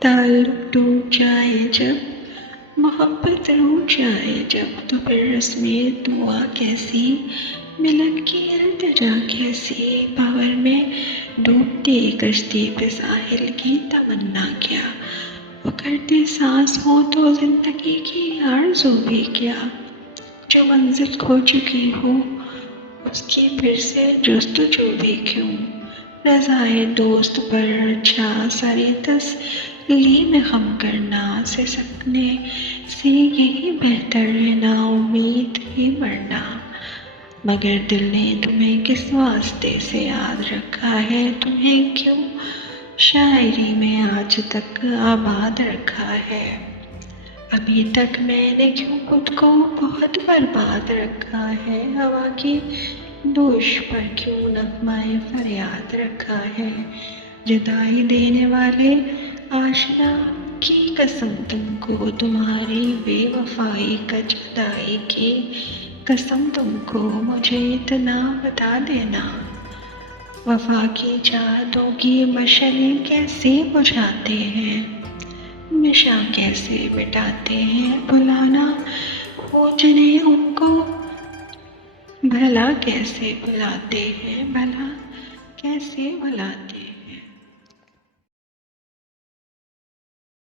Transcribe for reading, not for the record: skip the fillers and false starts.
تعلق ٹوٹ جائے جب، محبت روٹ جائے جب، تو پھر رسم دعا کیسی، ملن کی التجا کیسی، بھنور میں ڈوبتی کشتی پہ ساحل کی تمنا کیا، وہ کرتے سانس ہو تو زندگی کی آرزو بھی کیا، جو منزل کھو چکی ہو اس کی پھر سے جستجو بھی کیوں، رضائے دوست پر اچھا ساری تسلیم غم کرنا، سے سکنے سے یہی بہتر ہے نا امید ہی مرنا، مگر دل نے تمہیں کس واسطے سے یاد رکھا ہے، تمہیں کیوں شاعری میں آج تک آباد رکھا ہے، ابھی تک میں نے کیوں خود کو بہت برباد رکھا ہے، ہوا کی دوش پر کیوں نغمہ فریاد رکھا ہے، جدائی دینے والے آشنا کی قسم تم کو، تمہاری بے وفائی کا جدائی کی قسم تم کو، مجھے اتنا بتا دینا، وفا کی چاہتوں کی مشعلیں کیسے بجھاتے ہیں، نشاں کیسے مٹاتے ہیں، بھلانا ہو جنہیں ان کو بھلا کیسے بھلاتے ہیں، بھلا کیسے بھلاتے ہیں۔